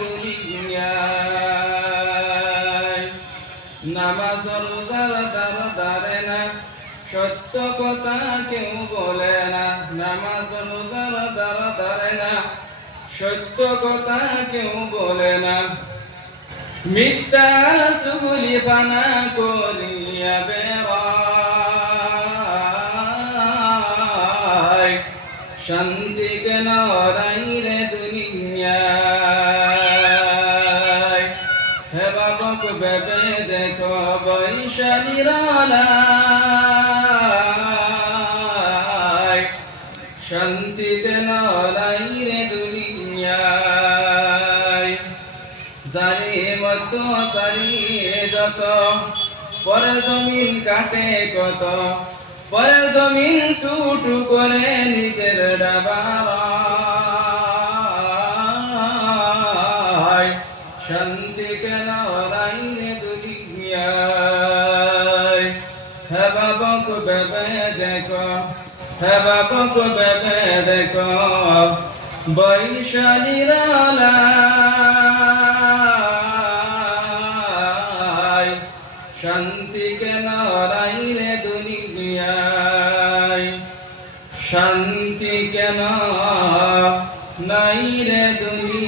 দুনিয়ায় নামাজ রোজার দ্বার ধারে না, সত্য কথা কেউ বলে না। নামাজ রোজার দ্বার ধারে না, সত্য কথা কেউ বলে না। মিথ্যা সুগুলি ফানা করিয়া বেড়ায়, শান্তি কেন রাইরে দুনিয়ায়। হে বাবক ভেবে দেখো বৈশালীর আলায়, শান্তি কেন রাইরে দুনিয়ায়। জালিম অত্যাচারী যত, পরে জমিন কাটে কত, পরে জমিন ছুটু করে নিজের ডাবায়, শান্তি কেন রাইরে দুনিয়ায়। হে বাবক ভেবে দেখো, হে বাবক ভেবে দেখো বৈশালীর আলায়, শান্তি কেন রাইরে দুনিয়ায়। শান্তি কেন নাইরে দুনিয়ায়।